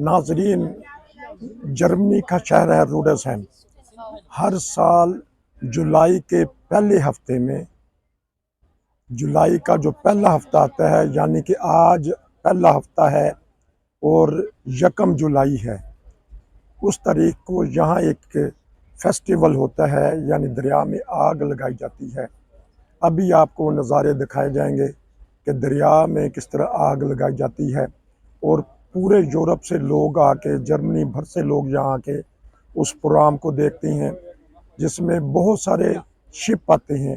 नाजरीन, जर्मनी का शहर है रूडसहेम। हर साल जुलाई के पहले हफ्ते में, जुलाई का जो पहला हफ्ता आता है, यानी कि आज पहला हफ्ता है और 1 जुलाई है, उस तारीख को यहाँ एक फेस्टिवल होता है, यानी दरिया में आग लगाई जाती है। अभी आपको नज़ारे दिखाए जाएंगे कि दरिया में किस तरह आग लगाई जाती है और पूरे यूरोप से लोग आके, जर्मनी भर से लोग यहाँ आके उस प्रोग्राम को देखते हैं, जिसमें बहुत सारे शिप आते हैं।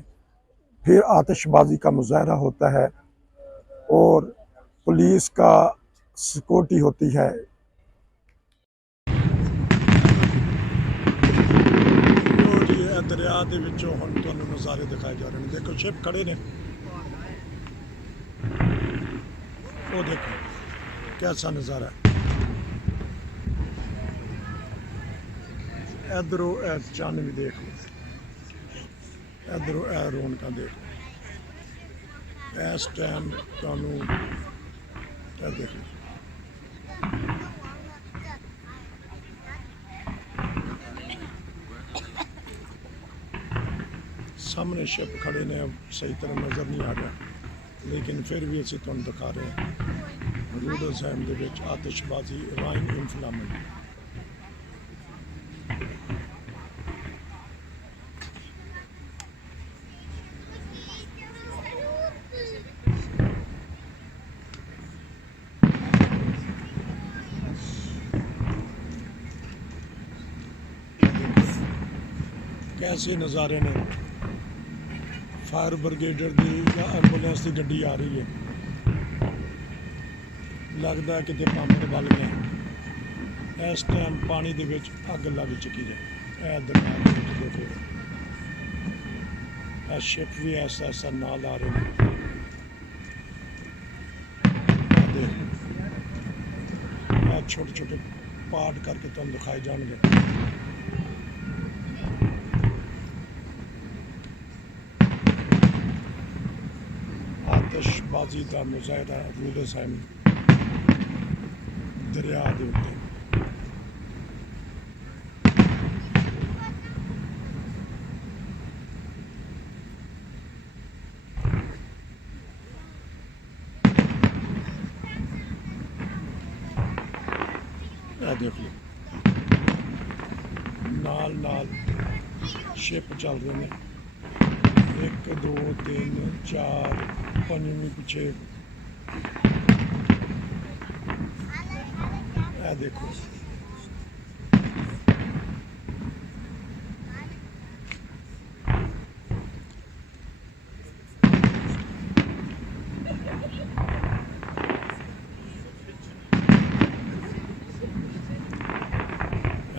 फिर आतिशबाजी का मुजाहरा होता है और पुलिस का सिक्योरिटी होती है। दरिया ਦੇ ਵਿੱਚੋਂ ਹੁਣ ਤੁਹਾਨੂੰ ਨਜ਼ਾਰੇ ਦਿਖਾਏ ਜਾ ਰਹੇ ਨੇ। ਦੇਖੋ ਸ਼ਿਪ ਖੜੇ ਨੇ, ਉਹ ਦੇਖੋ कैसा नज़ारा है। इधरों चन्न भी देख लो, इधरों रौनक देख लो। इस टाइम तुहानू देख लो, सामने शिप खड़े ने, सही तरह नज़र नहीं आ रहा, लेकिन फिर भी असीं तुहानू दिखा रहे हैं। रूडसहेम दे विच आतिशबाजी राइन इनफ्लामेंट। कैसे नज़ारे ने। फायर ब्रिगेडर की या एंबूलेंस की गड्डी आ रही है, लगता है कि पंप बल गया। इस टाइम पानी दे विच अग लग चुकी है। दरिया देखो, शिप भी ऐसा ऐसा नाल आ रहे हैं। छोटे छोटे पार्ट करके तुम दिखाए जाएंगे। आतिशबाजी का मुजाहरा रूडसहेम दरिया के उत्ते। देख लो, नाल नाल शिप चल रहे हैं। 1 2 3 4 5वीं पीछे। देखो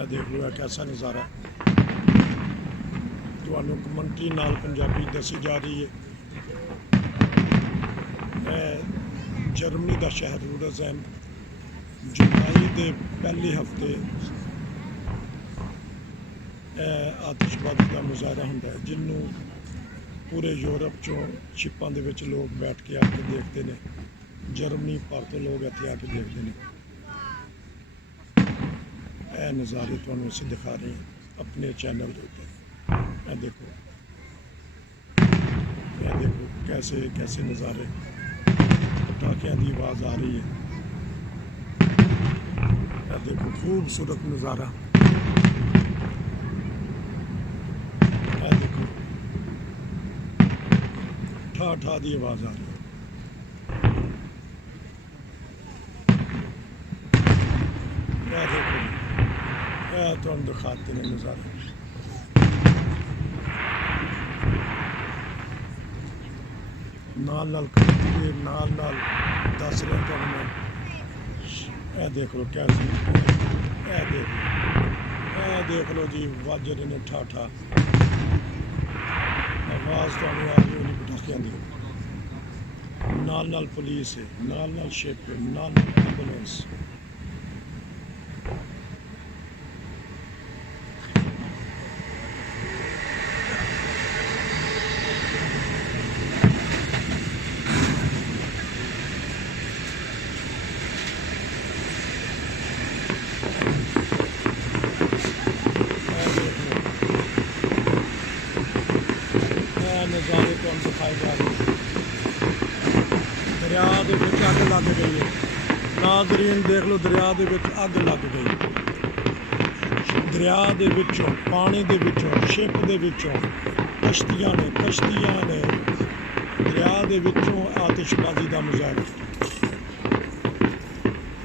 देख लो कैसा नज़ारा। तुहानू कमेंट्री नाल पंजाबी दसी जा रही है। जर्मनी का शहर रूडसहेम, जुलाई के पहले हफ्ते आतिशबाजी का मुजाहरा होता है, जिन्हों पूरे यूरोप चों शिपां दे विच लोग बैठ के आके देखते हैं। जर्मनी भर तो लोग इत्थे आके देखते हैं। यह नज़ारे तुहानू असीं दिखा रहे हैं अपने चैनल के ऊपर। देखो, देखो कैसे कैसे नज़ारे। पटाखियां की आवाज़ आ रही है। देखो खूबसूरत नज़ारा। देखो ठा ठा की आवाज़ आ रही है। देखो तुम दिखाते हैं नज़ारे। नाल नाल दस रहा तुम मैं। देख लो कैसी, देख लो जी, वज रहे ने ठा ठा। आवाज़ तो आ रही होनी पटाखियां की। नाल पुलिस है, नाल शिप है, नाल एंबूलेंस। ਲੱਗ ਗਈ ਹੈ। ਨਾਜ਼ਰੀਨ ਦੇਖ ਲਓ, ਦਰਿਆ ਦੇ ਵਿੱਚ ਅੱਗ ਲੱਗ ਗਈ। ਦਰਿਆ ਦੇ ਵਿੱਚੋਂ, ਪਾਣੀ ਦੇ ਵਿੱਚੋਂ, ਸ਼ਿਪ ਦੇ ਵਿੱਚੋਂ ਕਸ਼ਤੀਆਂ ਨੇ ਦਰਿਆ ਦੇ ਵਿੱਚੋਂ ਆਤਿਸ਼ਬਾਜ਼ੀ ਦਾ ਮੁਜ਼ਾਹਰਾ।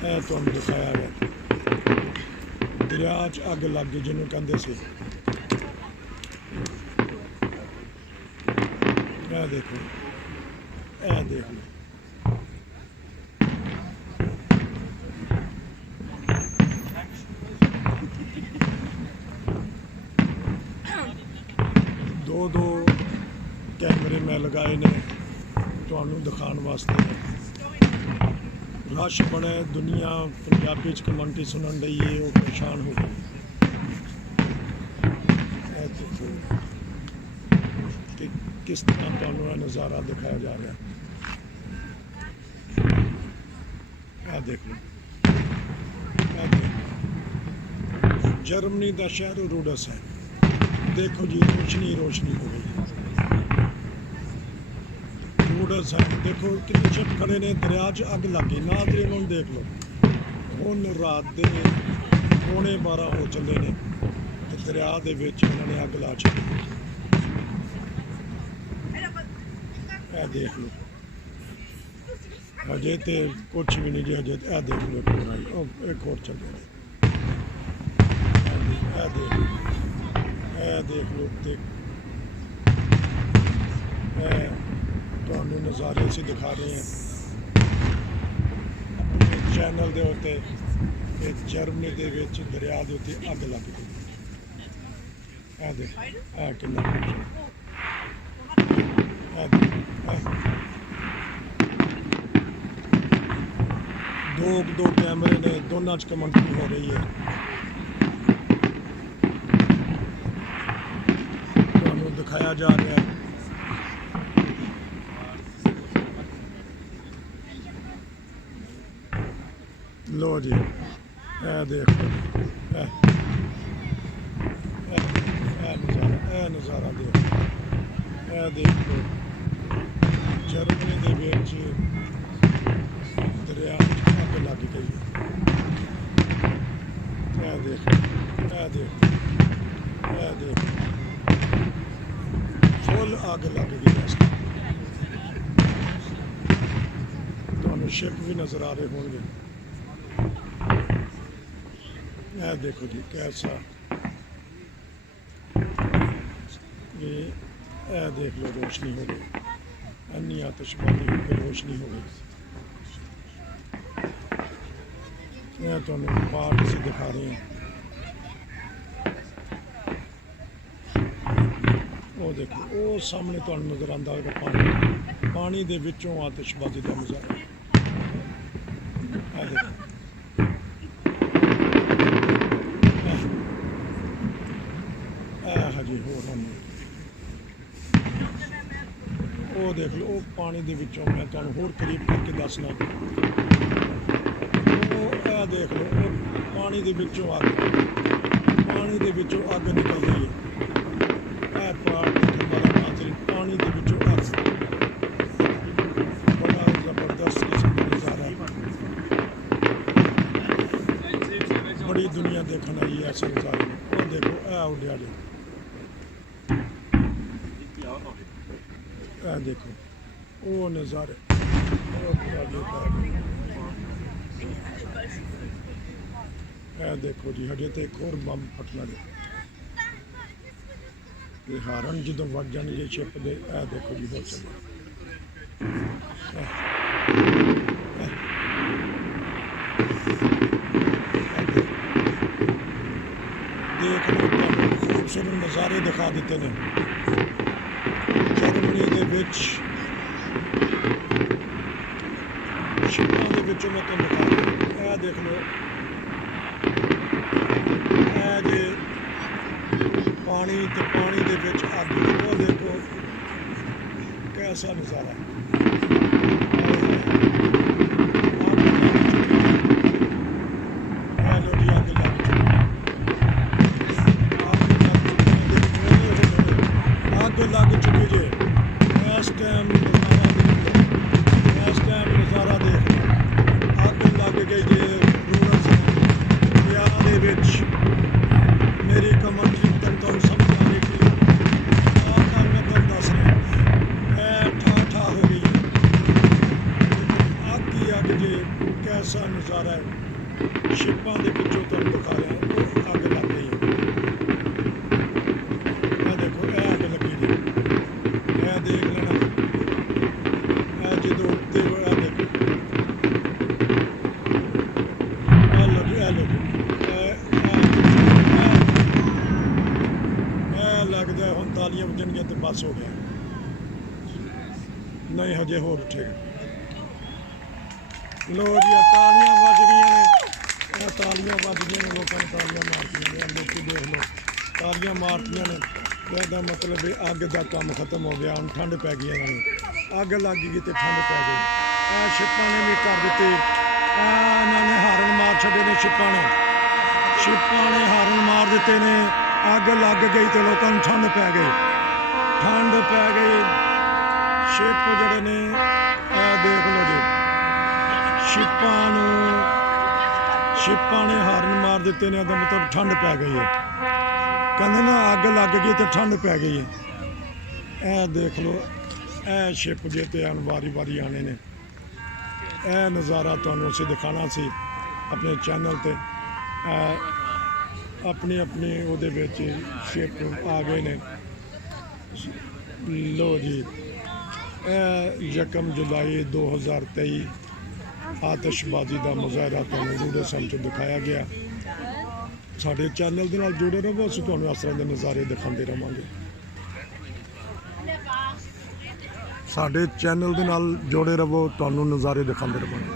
ਇਹ ਤੁਹਾਨੂੰ ਦਿਖਾਇਆ ਗਿਆ, ਦਰਿਆ 'ਚ ਅੱਗ ਲੱਗ ਗਈ ਜਿਹਨੂੰ ਕਹਿੰਦੇ ਸੀ। ਇਹ ਦੇਖੋ, ਇਹ ਦੇਖ ਲਓ। ਦੋ ਕੈਮਰੇ ਮੈਂ ਲਗਾਏ ਨੇ ਤੁਹਾਨੂੰ ਦਿਖਾਉਣ ਵਾਸਤੇ। ਰਸ਼ ਬੜਾ, ਦੁਨੀਆ ਪੰਜਾਬੀ 'ਚ ਕਮੈਂਟਰੀ ਸੁਣਨ ਲਈ ਹੈ, ਉਹ ਪਰੇਸ਼ਾਨ ਹੋ ਗਈ। ਇਹ ਦੇਖੋ ਕਿ ਕਿਸ ਤਰ੍ਹਾਂ ਤੁਹਾਨੂੰ ਇਹ ਨਜ਼ਾਰਾ ਦਿਖਾਇਆ ਜਾ ਰਿਹਾ। ਇਹ ਦੇਖ ਲਓ, ਇਹ ਦੇਖੋ, ਜਰਮਨੀ ਦਾ ਸ਼ਹਿਰ ਰੂਡਸ ਹੈ। देखो जी, रोशनी हो गई। रूडस है, देखो कितने शिप खड़े ने, दरिया 'ਚ ਅੱਗ ਲੱਗ ਗਈ। नाज़रीन ਹੁਣ देख लो, ਹੁਣ ਰਾਤ ਦੇ 11:30 ਹੋ ਚੱਲੇ ਨੇ ਤੇ ਦਰਿਆ ਦੇ ਵਿੱਚ ਇਹਨਾਂ ਨੇ ਅੱਗ ਲਾ ਛੱਡੀ। ਇਹ ਦੇਖ ਲਓ, ਹਜੇ ਤੇ ਕੁਛ ਵੀ ਨਹੀਂ ਜੀ, ਹਜੇ ਇਹ ਦੇਖ ਲਓ ਪੂਰਾ ਹੀ। ਉਹ ਇੱਕ ਹੋਰ ਚੱਲੇ ਨੇ, ਇਹ ਦੇਖ ਲਓ, ਇਹ ਦੇਖ ਲਓ। ਤੁਹਾਨੂੰ ਨਜ਼ਾਰੇ ਅਸੀਂ ਦਿਖਾ ਰਹੇ ਹਾਂ ਆਪਣੇ ਚੈਨਲ ਦੇ ਉੱਤੇ। ਇਹ ਜਰਮਨੀ ਦੇ ਵਿੱਚ ਦਰਿਆ ਦੇ ਉੱਤੇ ਅੱਗ ਲੱਗ ਗਈ। ਇਹ ਦੇਖ, ਇਹ ਕਿੰਨਾ ਦੋ ਕੈਮਰੇ ਨੇ, ਦੋਨਾਂ 'ਚ ਕਮੈਂਟਰੀ ਹੋ ਰਹੀ ਹੈ। ਦਿਖਾਇਆ ਜਾ ਰਿਹਾ ਹੈ। ਲੋ ਜੀ, ਇਹ ਦੇਖੋ, ਇਹ ਨਜ਼ਾਰਾ ਦੇਖੋ। ਇਹ ਦੇਖੋ, ਜਰਮਨੀ ਦੇ ਵਿੱਚ ਦਰਿਆ ਅੱਗ ਲੱਗ ਗਈ। ਇਹ ਦੇਖੋ, ਇਹ ਦੇਖੋ, ਇਹ ਦੇਖੋ, ਫੁੱਲ ਅੱਗ ਲੱਗ ਗਈ। ਤੁਹਾਨੂੰ ਸ਼ਿਪ ਵੀ ਨਜ਼ਰ ਆ ਰਹੇ ਹੋਣਗੇ। ਇਹ ਦੇਖੋ ਜੀ ਕੈਸਾ, ਇਹ ਦੇਖ ਲਓ, रोशनी हो गई, अन्नी आतिशबाजी हो गई, रोशनी हो गई। मैं ਤੁਹਾਨੂੰ ਪਾਰਕ से दिखा रहे हैं। ਉਹ ਦੇਖੋ, ਉਹ ਸਾਹਮਣੇ ਤੁਹਾਨੂੰ ਨਜ਼ਰ ਆਉਂਦਾ ਹੋਵੇਗਾ ਪਾਣੀ ਦੇ ਵਿੱਚੋਂ ਆਤਿਸ਼ਬਾਜ਼ੀ ਦਾ ਮੁਜ਼ਾਹਰਾ। ਇਹ ਦੇਖੋ, ਇਹ ਹਜੇ ਹੋਰ ਹਨ। ਉਹ ਦੇਖ ਲਓ, ਉਹ ਪਾਣੀ ਦੇ ਵਿੱਚੋਂ ਮੈਂ ਤੁਹਾਨੂੰ ਹੋਰ ਕਰੀਬ ਕਰਕੇ ਦੱਸਣਾ। ਉਹ ਇਹ ਦੇਖ ਲਓ, ਉਹ ਪਾਣੀ ਦੇ ਵਿੱਚੋਂ ਅੱਗ ਨਿਕਲ ਰਹੀ ਹੈ। ਇਹ ਪਾਣੀ ਦੇ ਵਿੱਚੋਂ ਅੱਗ, ਬੜਾ ਜ਼ਬਰਦਸਤ ਕਿਸਮ ਦਾ ਨਜ਼ਾਰਾ। ਬੜੀ ਦੁਨੀਆ ਦੇਖਣ ਆਈ ਹੈ ਐਸੇ ਨਜ਼ਾਰੇ ਨੂੰ। ਉਹ ਦੇਖੋ, ਇਹ ਉੱਡਿਆ ਜੀ, ਇਹ ਦੇਖੋ ਉਹ ਨਜ਼ਾਰੇ। ਇਹ ਦੇਖੋ ਜੀ, ਹਜੇ ਤੇ ਇੱਕ ਹੋਰ ਬੰਬ ਫਟਣਾ ਜੀ। ਇਹ ਹਾਰਨ ਜਦੋਂ ਵੱਜ ਜਾਣਗੇ ਸ਼ਿਪ ਦੇ। ਇਹ ਦੇਖੋ ਜੀ, ਬਹੁਤ ਚੱਲੇ। ਦੇਖ ਲਓ, ਤੁਹਾਨੂੰ ਖੂਬਸੂਰਤ ਨਜ਼ਾਰੇ ਦਿਖਾ ਦਿੱਤੇ ਨੇ ਜਰਮਨੀ ਦੇ ਵਿੱਚ। ਸ਼ਿਪਾਂ ਦੇ ਵਿੱਚੋਂ ਮੈਂ ਤੁਹਾਨੂੰ ਦਿਖਾ ਰਿਹਾ। ਇਹ ਦੇਖ ਲਓ, ਇਹ ਜੇ ਪਾਣੀ ਤੇ ਪਾਣੀ ਦੇ ਵਿੱਚ ਅੱਗ। ਉਹ ਦੇਖੋ ਕੈਸਾ ਨਜ਼ਾਰਾ। ਅੱਗ ਲੱਗ ਚੁੱਕੀ ਜੇ। ਇਸ ਟਾਈਮ ਨਜ਼ਾਰਾ ਦੇਖ ਲਓ। ਸ਼ਿਪਾਂ ਦੇ ਵਿੱਚੋਂ ਤੁਹਾਨੂੰ ਦਿਖਾ ਰਿਹਾ ਉਹ ਅੱਗ ਲੱਗ ਗਈ ਹੈ। ਇਹ ਦੇਖੋ ਇਹ ਅੱਗ ਲੱਗੀ ਜੀ, ਇਹ ਦੇਖ ਲੈਣਾ। ਇਹ ਜਦੋਂ ਉੱਤੇ ਵਾਲਾ ਦੇਖੋ ਇਹ ਲੱਗੀ, ਇਹ ਲੱਗੀ, ਇਹ ਲੱਗਦਾ ਹੁਣ ਤਾਲੀਆਂ ਵੱਜਣਗੀਆਂ ਤੇ ਬਸ ਹੋ ਗਿਆ। ਨਹੀਂ ਹਜੇ ਹੋਰ ਉੱਠੇਗਾ। ਲੋ ਜੀ ਤਾਲੀਆਂ ਵੱਜ ਗਈਆਂ ਨੇ, ਇਹ ਤਾਲੀਆਂ ਵੱਜ ਗਈਆਂ ਨੇ, ਲੋਕਾਂ ਨੇ ਤਾਲੀਆਂ ਮਾਰਤੀਆਂ ਨੇ। ਲੋਕੀ ਦੇਖ ਲਓ ਤਾਲੀਆਂ ਮਾਰਤੀਆਂ ਨੇ, ਇਹਦਾ ਮਤਲਬ ਇਹ ਅੱਗ ਦਾ ਕੰਮ ਖਤਮ ਹੋ ਗਿਆ। ਹੁਣ ਠੰਡ ਪੈ ਗਈ ਇਹਨਾਂ ਨੂੰ, ਅੱਗ ਲੱਗ ਗਈ ਤੇ ਠੰਡ ਪੈ ਗਈ। ਇਹ ਸ਼ਿਪਾਂ ਨੇ ਵੀ ਕਰ ਦਿੱਤੀ, ਇਹਨਾਂ ਨੇ ਹਾਰਨ ਮਾਰ ਛੱਡੇ ਨੇ। ਸ਼ਿਪਾਂ ਨੇ ਹਾਰਨ ਮਾਰ ਦਿੱਤੇ ਨੇ। ਅੱਗ ਲੱਗ ਗਈ ਤੇ ਲੋਕਾਂ ਨੂੰ ਠੰਡ ਪੈ ਗਈ, ਠੰਡ ਪੈ ਗਈ। ਸ਼ਿਪ ਜਿਹੜੇ ਨੇ ਇਹ ਦੇਖ ਲਓ ਜੀ, ਸ਼ਿਪਾਂ ਨੇ ਹਾਰਨ ਮਾਰ ਦਿੱਤੇ ਨੇ। ਇਹਦਾ ਮਤਲਬ ਠੰਡ ਪੈ ਗਈ ਹੈ। ਕਹਿੰਦੇ ਨਾ ਅੱਗ ਲੱਗ ਗਈ ਤੇ ਠੰਡ ਪੈ ਗਈ ਹੈ। ਇਹ ਦੇਖ ਲਓ ਇਹ ਸ਼ਿਪ ਜੇ ਤੇ ਆਉਣ ਵਾਰੀ ਆਣੇ ਨੇ। ਇਹ ਨਜ਼ਾਰਾ ਤੁਹਾਨੂੰ ਅਸੀਂ ਦਿਖਾਉਣਾ ਸੀ ਆਪਣੇ ਚੈਨਲ 'ਤੇ। ਆਪਣੀ ਉਹਦੇ ਵਿੱਚ ਸ਼ਿਪ ਆ ਗਏ ਨੇ। ਲੋ ਜੀ ਇਹ 1 ਜੁਲਾਈ 2023 ਆਤਿਸ਼ਬਾਜ਼ੀ ਦਾ ਮੁਜ਼ਾਹਰਾ ਤੁਹਾਨੂੰ ਰੂਡੇਸਨ 'ਚ ਦਿਖਾਇਆ ਗਿਆ। ਸਾਡੇ ਚੈਨਲ ਦੇ ਨਾਲ ਜੁੜੇ ਰਹੋ, ਅਸੀਂ ਤੁਹਾਨੂੰ ਇਸ ਤਰ੍ਹਾਂ ਦੇ ਨਜ਼ਾਰੇ ਦਿਖਾਉਂਦੇ ਰਹਾਂਗੇ। ਸਾਡੇ ਚੈਨਲ ਦੇ ਨਾਲ ਜੁੜੇ ਰਹੋ, ਤੁਹਾਨੂੰ ਨਜ਼ਾਰੇ ਦਿਖਾਉਂਦੇ ਰਹਾਂਗੇ।